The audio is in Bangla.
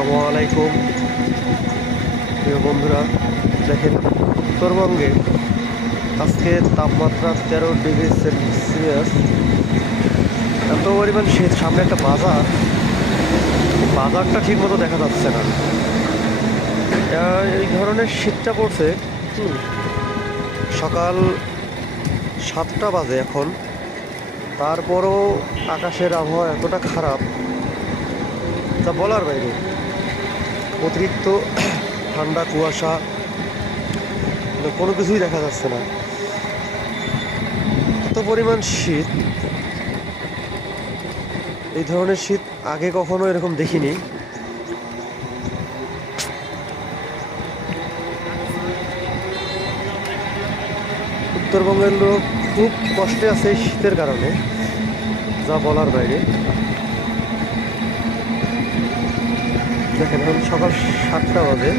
আসসালামু আলাইকুম প্রিয় বন্ধুরা। দেখেন, উত্তরবঙ্গে আজকে তাপমাত্রা 13 ডিগ্রি সেলসিয়াস। এত পরিমাণ শীত, সামনে একটা বাজারটা ঠিক মতো দেখা যাচ্ছে না। এই ধরনের শীতটা পড়ছে। হুম, সকাল 7টা বাজে এখন, তারপরও আকাশের আবহাওয়া এতটা খারাপ তা বলার বাইরে। অতিরিক্ত ঠান্ডা, কুয়াশা, কোনো কিছুই দেখা যাচ্ছে না। এত পরিমাণ শীত, এই ধরনের শীত আগে কখনো এরকম দেখিনি। উত্তরবঙ্গের লোক খুব কষ্টে আছে এই শীতের কারণে, যা বলার বাইরে। দেখেন, এখন সকাল 7টা বাজে,